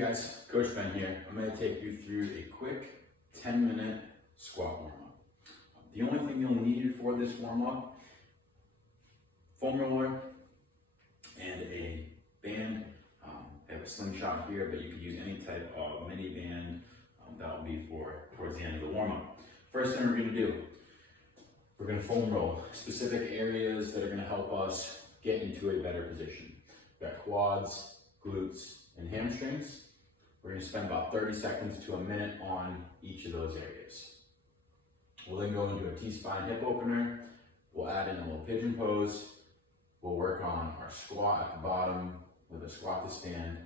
guys, Coach Ben here. I'm going to take you through a quick 10-minute squat warm-up. The only thing you'll need for this warm-up, foam roller and a band. I have a slingshot here, but you could use any type of mini band. That will be for towards the end of the warm-up. First thing we're going to do, we're going to foam roll specific areas that are going to help us get into a better position. We've got quads, glutes, and hamstrings. We're going to spend about 30 seconds to a minute on each of those areas. We'll then go into a Tspine Hip Opener. We'll add in a little Pigeon Pose. We'll work on our squat at the bottom with a squat to stand.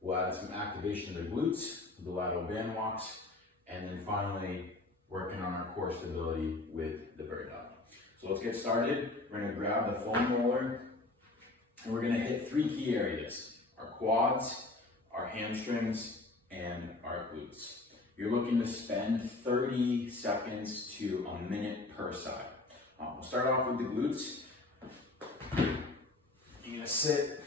We'll add some activation of the glutes, the lateral band walks, and then finally working on our core stability with the bird dog. So let's get started. We're going to grab the foam roller and we're going to hit 3 key areas: our quads, our hamstrings, and our glutes. You're looking to spend 30 seconds to a minute per side. We'll start off with the glutes. You're going to sit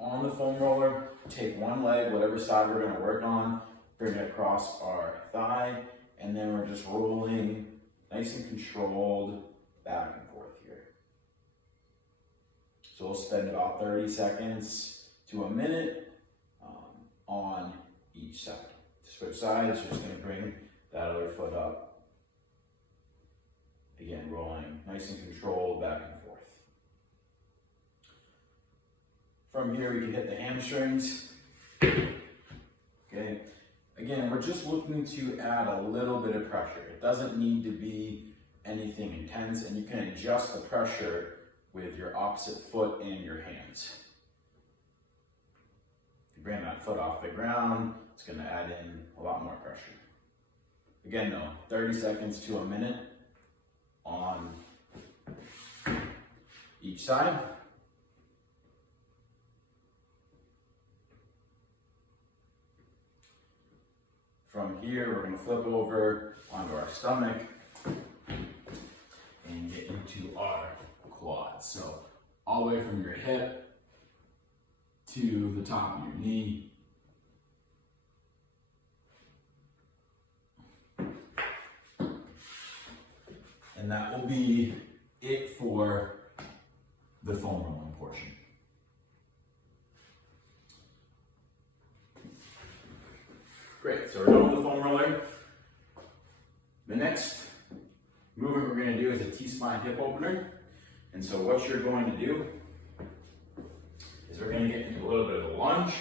on the foam roller, take one leg, whatever side we're going to work on, bring it across our thigh, and then we're just rolling nice and controlled back and forth here. So we'll spend about 30 seconds to a minute on each side. To switch sides, you're just going to bring that other foot up. Again, rolling nice and controlled back and forth. From here, we can hit the hamstrings. Okay. Again, we're just looking to add a little bit of pressure. It doesn't need to be anything intense, and you can adjust the pressure with your opposite foot and your hands. If you bring that foot off the ground, it's going to add in a lot more pressure. Again though, 30 seconds to a minute on each side. From here, we're going to flip over onto our stomach and get into our quads. So all the way from your hip to the top of your knee. And that will be it for the foam rolling portion. Great, so we're done with the foam roller. The next movement we're going to do is a Tspine Hip Opener. And so what you're going to do is we're going to get into a little bit of a lunge.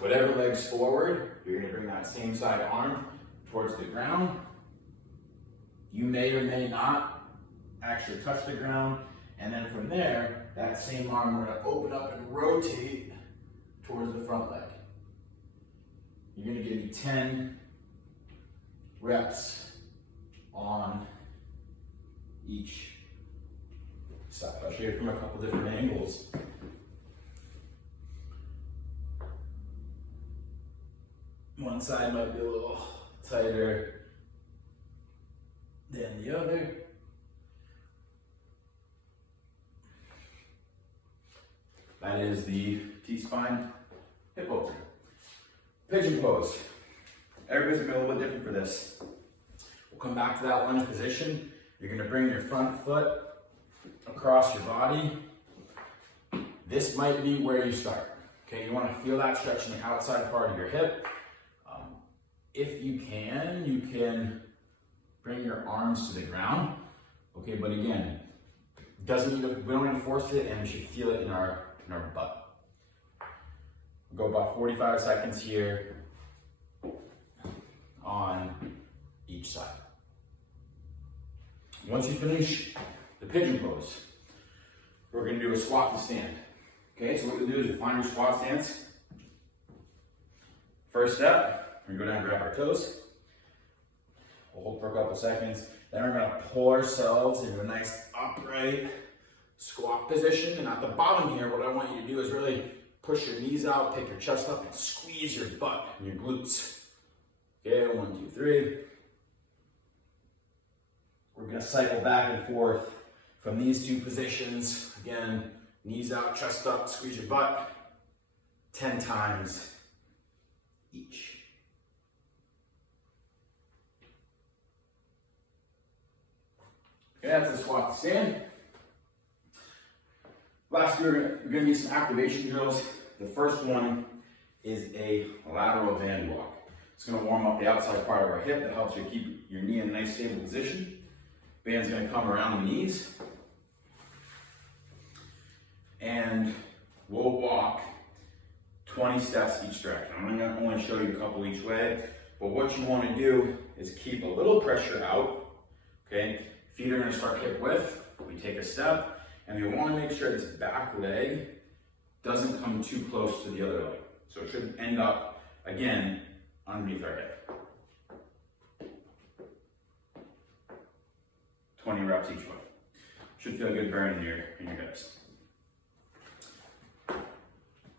Whatever leg's forward, you're going to bring that same side arm towards the ground. You may or may not actually touch the ground. And then from there, that same arm, we're going to open up and rotate towards the front leg. You're going to give me 10 reps on each side. I'll show you from a couple different angles. One side might be a little tighter than the other. That is the Tspine Hip Opener. Pigeon Pose. Everybody's gonna be a little bit different for this. We'll come back to that lunge position. You're gonna bring your front foot across your body. This might be where you start. Okay, you wanna feel that stretch in the outside part of your hip. If you can bring your arms to the ground. Okay, but again, we don't need to force it, and we should feel it in our butt. We'll go about 45 seconds here on each side. Once you finish the Pigeon Pose, we're going to do a squat to stand. Okay, so what you'll do is you'll find your squat stance. First step, we're going to go down and grab our toes. We'll hold for a couple seconds. Then we're going to pull ourselves into a nice upright squat position. And at the bottom here, what I want you to do is really push your knees out, pick your chest up, and squeeze your butt and your glutes. Okay, 1, 2, 3. We're going to cycle back and forth from these two positions. Again, knees out, chest up, squeeze your butt 10 times each. Okay, that's the squat to stand. Last, we're going to do some activation drills. The first one is a lateral band walk. It's going to warm up the outside part of our hip. That helps you keep your knee in a nice stable position. Band's going to come around the knees. And we'll walk 20 steps each direction. I'm going to only show you a couple each way, but what you want to do is keep a little pressure out, okay? Feet are going to start hip width. We take a step, and we want to make sure this back leg doesn't come too close to the other leg. So it should end up, again, underneath our hip. 20 reps each way. Should feel good burn in your hips.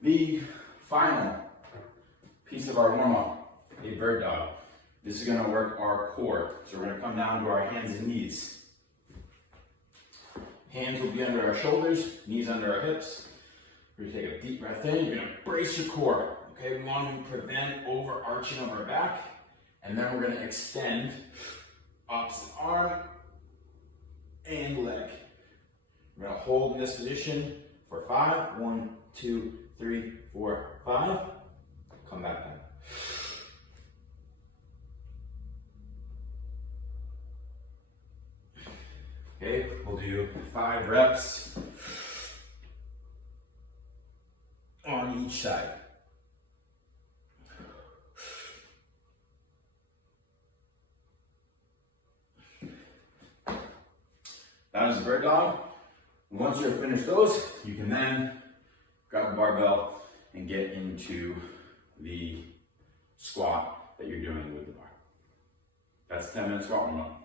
The final piece of our warm-up, a bird dog. This is going to work our core. So we're going to come down to our hands and knees. Hands will be under our shoulders, knees under our hips. We're going to take a deep breath in. You're going to brace your core. Okay, we want to prevent overarching of our back. And then we're going to extend opposite arm and leg. We're going to hold in this position for 5. 1, 2, 3, 4, 5. Come back down. Okay, we'll do 5 reps on each side. That is the bird dog. Once you've finished those, you can then grab the barbell and get into the squat that you're doing with the bar. That's 10-minute squat warm-up.